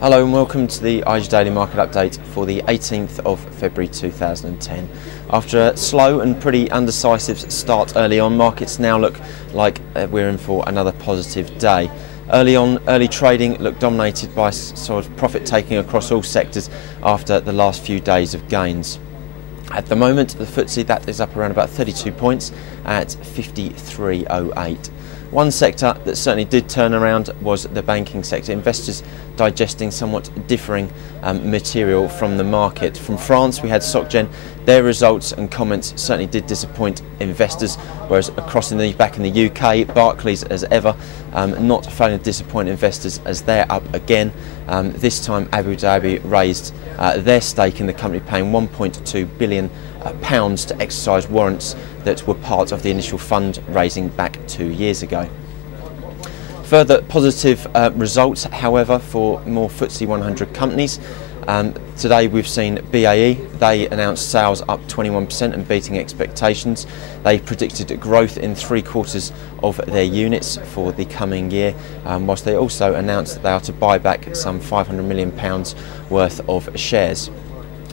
Hello and welcome to the IG Daily Market Update for the 18th of February 2010. After a slow and pretty undecisive start early on, markets now look like we're in for another positive day. Early trading looked dominated by sort of profit taking across all sectors after the last few days of gains. At the moment, the FTSE, that is up around about 32 points at 53.08. One sector that certainly did turn around was the banking sector. Investors digesting somewhat differing material from the market. From France, we had SocGen. Their results and comments certainly did disappoint investors, whereas back in the UK, Barclays, as ever, not failing to disappoint investors as they're up again. This time, Abu Dhabi raised their stake in the company, paying £1.2 billion to exercise warrants that were part of the initial fundraising back 2 years ago. Further positive results, however, for more FTSE 100 companies. Today we've seen BAE. They announced sales up 21% and beating expectations. They predicted growth in 3/4 of their units for the coming year, whilst they also announced that they are to buy back some £500 million worth of shares.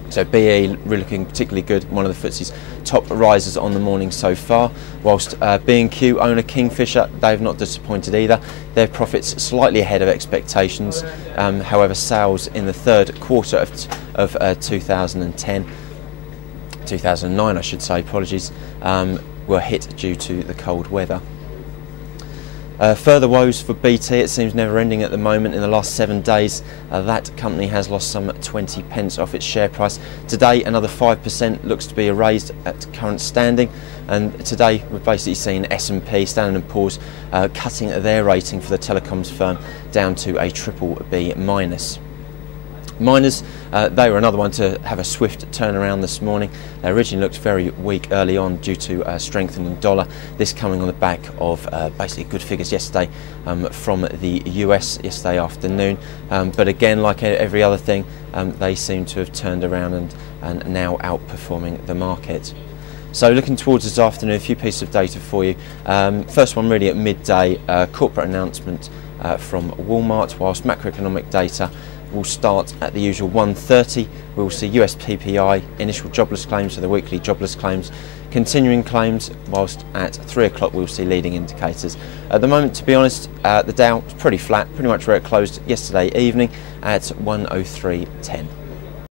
So BAE really looking particularly good, one of the FTSE's top risers on the morning so far, whilst B&Q owner Kingfisher, they've not disappointed either. Their profits slightly ahead of expectations, however sales in the third quarter of 2009 I should say, apologies, were hit due to the cold weather. Further woes for BT. It seems never ending at the moment. In the last 7 days, that company has lost some 20 pence off its share price. Today, another 5% looks to be erased at current standing. And today, we've basically seen S&P, Standard & Poor's, cutting their rating for the telecoms firm down to a BBB-. Miners, they were another one to have a swift turnaround this morning. They originally looked very weak early on due to a strengthening dollar. This coming on the back of basically good figures yesterday from the US yesterday afternoon. But again, like every other thing, they seem to have turned around and now outperforming the market. So looking towards this afternoon, a few pieces of data for you. First one really at midday, corporate announcement from Walmart, whilst macroeconomic data will start at the usual 1:30. We will see US PPI, initial jobless claims, so the weekly jobless claims, continuing claims, whilst at 3 o'clock we'll see leading indicators. At the moment, to be honest, the Dow is pretty flat, pretty much where it closed yesterday evening at 103.10.